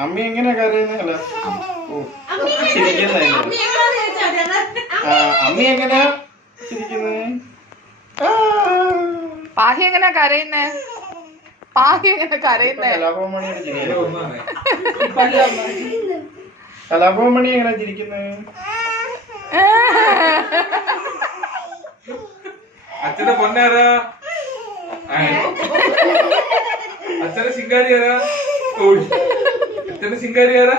അമ്മ എങ്ങനെയാ കരയുന്നത്? അല്ല ചിരിക്കുന്നതല്ലേ? അമ്മ എങ്ങനെയാ ചിരിക്കുന്നത്? പാഹി എങ്ങനെയാ കരയുന്നേ? പാഹി എങ്ങനെ കരയുന്നേ? കലാഭവമണിയുടെ ചിരി. കലാഭവമണി എങ്ങനെ ചിരിക്കുന്നത്? അച്ഛന്റെ പൊന്നാരാ? അച്ഛന്റെ ശിങ്കാരിയാരാ? അച്ഛന്റെ ശിങ്കാരിയാരാ?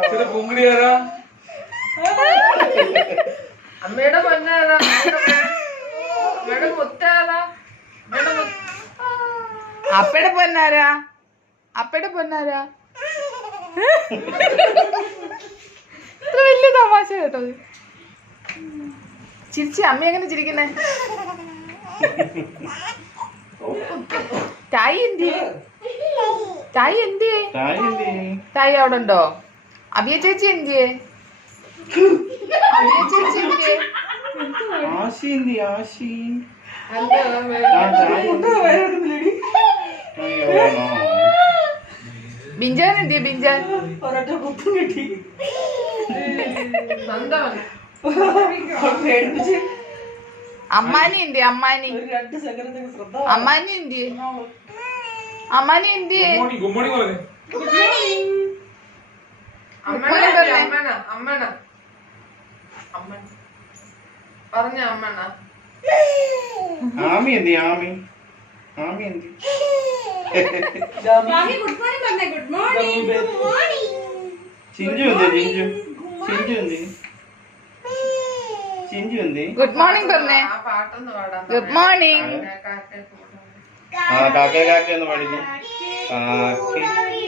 അച്ഛന്റെ പൊങ്കിടിയാരാ? അമ്മയുടെ പൊന്നാരാ? അമ്മയുടെ മുത്താരാ? അപ്പയുടെ പൊന്നാരാ? അപ്പയുടെ പൊന്നാരാ? ഇത്ര വലിയ തമാശ കേട്ടോ. ചിരിച്ചി അമ്മ എങ്ങനെ ചിരിക്കുന്നേ? ടായി എന്തിയേ? ടായി എന്തിയേ? ടായി അവിടെ ഉണ്ടോ? അഭിയ ചേച്ചി എന്തിയേ? അഭിയ ചേച്ചി എന്തിയേ? ബിഞ്ചാൻ എന്തിയെ? ബിഞ്ചാൻ അമ്മാനി എന്തിയെ? അമ്മാനി അമ്മാനി എന്തിയെ? അമ്മാനി എന്തിയെ? പറഞ്ഞ അമ്മണ ആമി എന്തി? ആമി ആമി എന്തി? ചിഞ്ചു എന്തി? ചിഞ്ചു ചിഞ്ചു എന്തി? ചിഞ്ചു എന്തി? ഗുഡ് മോർണിംഗ് പറഞ്ഞേ. Good morning. കാക്കേ കാക്കേ എന്ന് പാടിക്കും. കാക്കേ